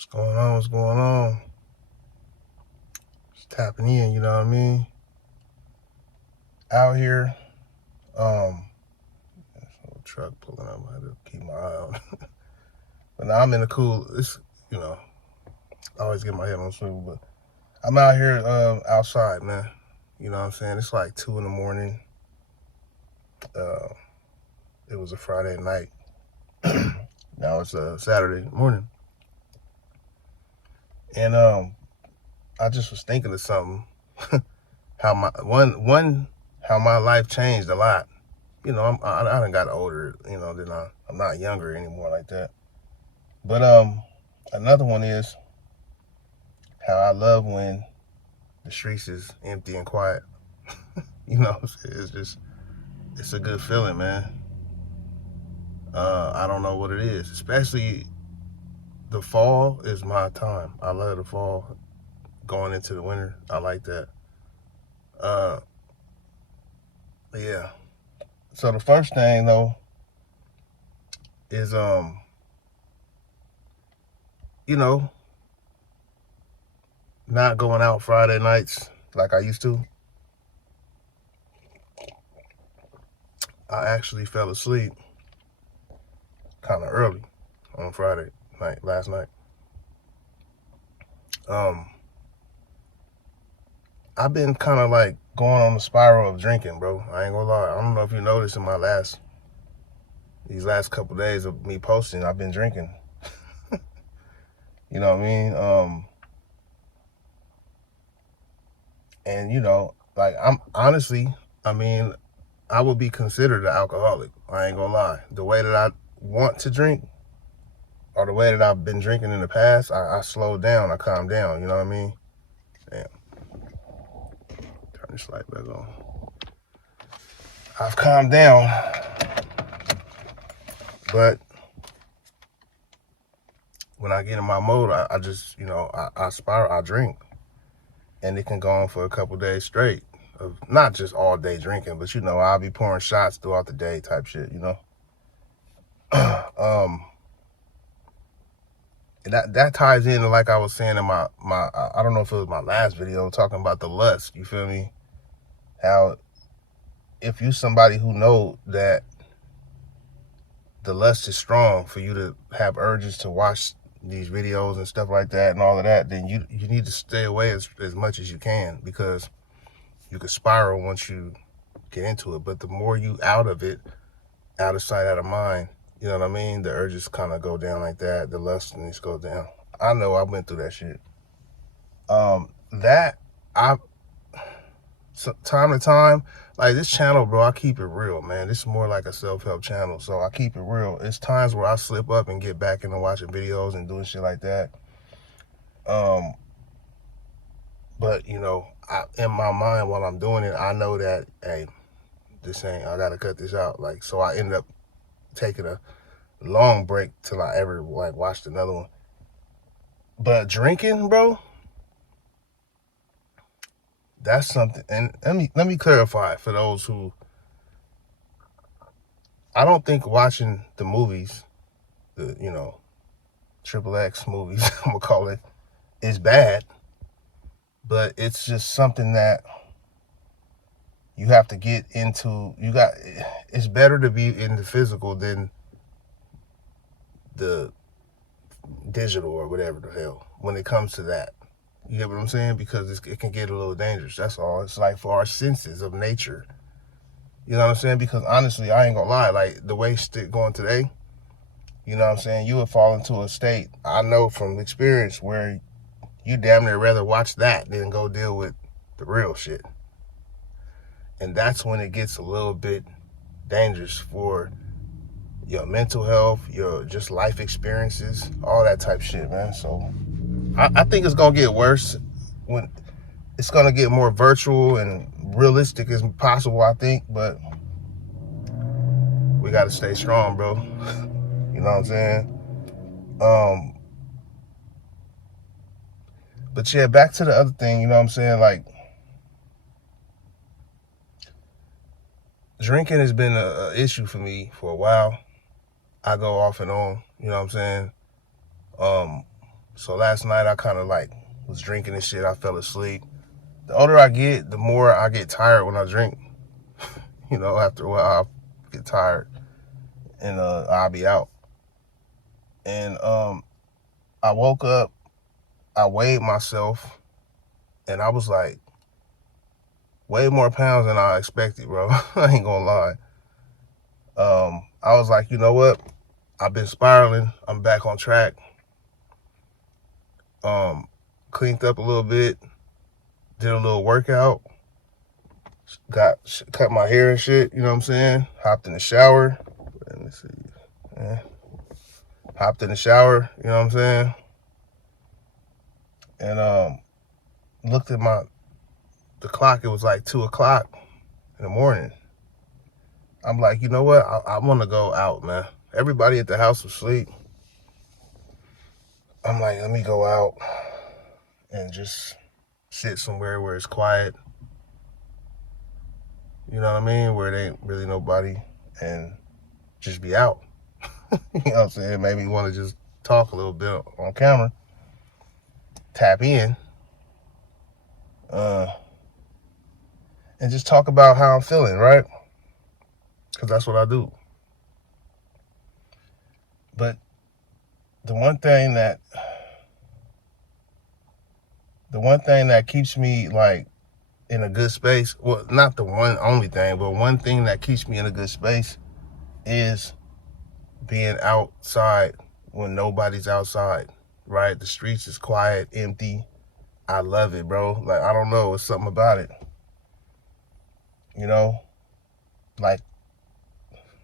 What's going on? What's going on? Just tapping in, you know what I mean? Out here, there's a little truck pulling up. I had to keep my eye on. But now I'm in the cool. You know, I always get my head on swivel, but I'm out here outside, man. You know what I'm saying? It's like 2 in the morning. Uh, it was a Friday night. Now it's a Saturday morning. And I just was thinking of something. How my life changed a lot. You know, I done got older. You know, I'm not younger anymore like that. But another one is how I love when the streets is empty and quiet. You know, it's a good feeling, man. I don't know what it is. Especially the fall is my time. I love the fall. Going into the winter, I like that. Uh, yeah. So the first thing though is you know, not going out Friday nights like I used to. I actually fell asleep kind of early on Friday night, last night. Um, I've been kind of like going on the spiral of drinking, bro. I ain't gonna lie. I don't know if you noticed in these last couple of days of me posting, I've been drinking. You know what I mean? And you know, like I'm honestly, I mean, I would be considered an alcoholic. I ain't gonna lie. The way that I want to drink, or the way that I've been drinking in the past, I slowed down, I calmed down. You know what I mean? Damn. Turn this light back on. I've calmed down, but when I get in my mode, I just, you know, I spiral, I drink, and it can go on for a couple days straight of not just all day drinking, but you know, I'll be pouring shots throughout the day type shit, you know. That ties into, like I was saying in my I don't know if it was my last video talking about the lust. You feel me? How if you somebody who know that the lust is strong for you to have urges to watch these videos and stuff like that and all of that, then you need to stay away as much as you can, because you could spiral once you get into it. But the more you out of it, out of sight, out of mind, you know what I mean? The urges kind of go down like that. The lust needs to go down. I know I went through that shit. That I so time to time, like this channel, bro, I keep it real, man. This is more like a self-help channel, so I keep it real. It's times where I slip up and get back into watching videos and doing shit like that. But you know, in my mind while I'm doing it, I know that, hey, I gotta cut this out. Like, so I end up taking a long break till I ever like watched another one. But drinking, bro, that's something. And let me clarify for those who, I don't think watching the movies, the, you know, triple X movies, I'm gonna call it, is bad. But it's just something that you have to get into. It's better to be in the physical than the digital or whatever the hell when it comes to that. You get what I'm saying? Because it can get a little dangerous. That's all. It's like for our senses of nature. You know what I'm saying? Because honestly, I ain't gonna lie. Like the way shit going today, you know what I'm saying? You would fall into a state, I know from experience, where you damn near rather watch that than go deal with the real shit. And that's when it gets a little bit dangerous for your mental health, your just life experiences, all that type shit, man. So I think it's gonna get worse when it's gonna get more virtual and realistic as possible, I think, but we gotta stay strong, bro. You know what I'm saying? But yeah, back to the other thing, you know what I'm saying? Like, drinking has been a issue for me for a while. I go off and on, you know what I'm saying? So last night I kind of like was drinking and shit. I fell asleep. The older I get, the more I get tired when I drink. You know, after a while I get tired and I'll be out. And I woke up, I weighed myself, and I was like way more pounds than I expected, bro. I ain't gonna lie. I was like, you know what? I've been spiraling. I'm back on track. Cleaned up a little bit, did a little workout, cut my hair and shit, you know what I'm saying? Hopped in the shower. Let me see. Yeah. Hopped in the shower, you know what I'm saying? And looked at the clock. It was like 2 o'clock in the morning. I'm like, you know what? I want to go out, man. Everybody at the house was asleep. I'm like, let me go out and just sit somewhere where it's quiet. You know what I mean? Where there ain't really nobody, and just be out. You know what I'm saying? Maybe you want to just talk a little bit on camera, tap in, and just talk about how I'm feeling, right? Because that's what I do. But the one thing that keeps me like in a good space, well, not the one only thing, but one thing that keeps me in a good space is being outside when nobody's outside, right? The streets is quiet, empty. I love it, bro. Like, I don't know, it's something about it. You know, like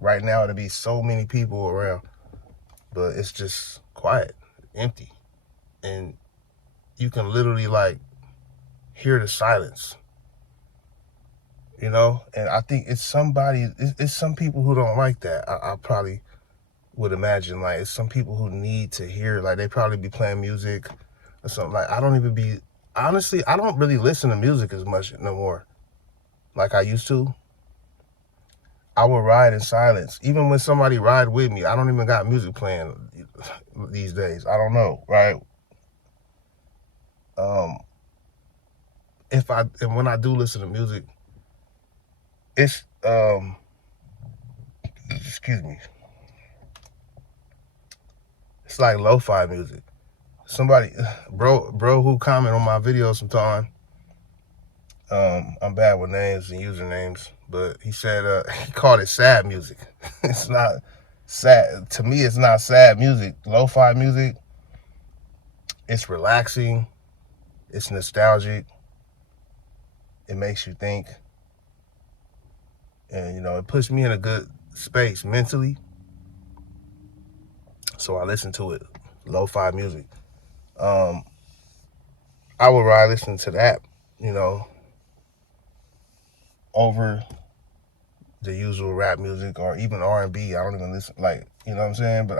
right now there'd be so many people around, but it's just quiet, empty. And you can literally like hear the silence, you know? And I think it's some people who don't like that. I probably would imagine like it's some people who need to hear, like they probably be playing music or something. Like honestly, I don't really listen to music as much no more like I used to. I will ride in silence. Even when somebody ride with me, I don't even got music playing these days. I don't know, right? And when I do listen to music, it's excuse me, it's like lo-fi music. Somebody, bro who comment on my videos sometime, I'm bad with names and usernames, but he said he called it sad music. It's not sad. To me, it's not sad music. Lo-fi music, it's relaxing, it's nostalgic, it makes you think, and you know, it puts me in a good space mentally. So I listen to it, lo-fi music. I would rather listen to that, you know, over the usual rap music or even R&B. I don't even listen, like, you know what I'm saying? But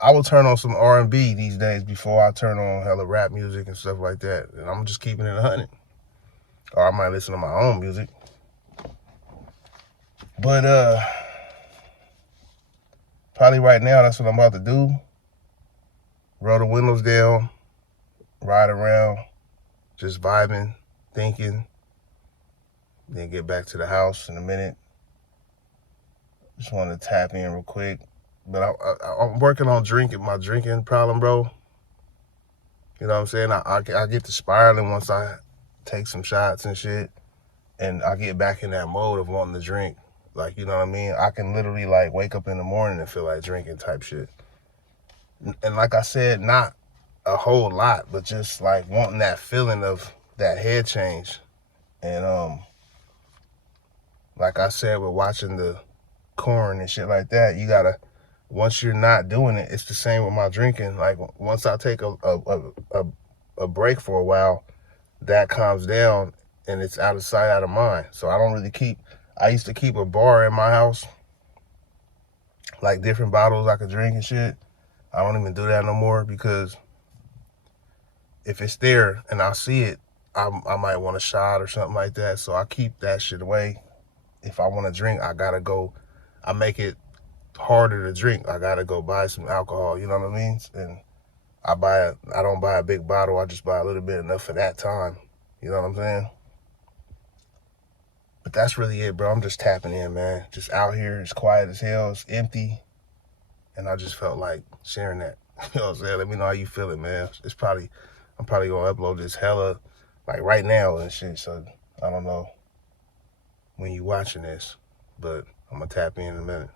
I will turn on some R&B these days before I turn on hella rap music and stuff like that. And I'm just keeping it 100. Or I might listen to my own music. But probably right now, that's what I'm about to do. Roll the windows down, ride around, just vibing, thinking, then get back to the house in a minute. Just want to tap in real quick. But I'm working on my drinking problem, bro. You know what I'm saying? I get to spiraling once I take some shots and shit. And I get back in that mode of wanting to drink. Like, you know what I mean? I can literally like wake up in the morning and feel like drinking type shit. And like I said, not a whole lot, but just like wanting that feeling of that head change. And like I said, with watching the corn and shit like that, you gotta, once you're not doing it, it's the same with my drinking. Like once I take a break for a while, that calms down and it's out of sight, out of mind. So I don't really I used to keep a bar in my house, like different bottles I could drink and shit. I don't even do that no more because if it's there and I see it, I might want a shot or something like that. So I keep that shit away. If I want to drink, I make it harder to drink. I gotta go buy some alcohol, you know what I mean? And I don't buy a big bottle. I just buy a little bit, enough for that time. You know what I'm saying? But that's really it, bro. I'm just tapping in, man. Just out here, it's quiet as hell. It's empty. And I just felt like sharing that. You know what I'm saying? Let me know how you feeling, man. I'm probably gonna upload this hella like right now and shit. So I don't know when you watching this, but I'm gonna tap in a minute.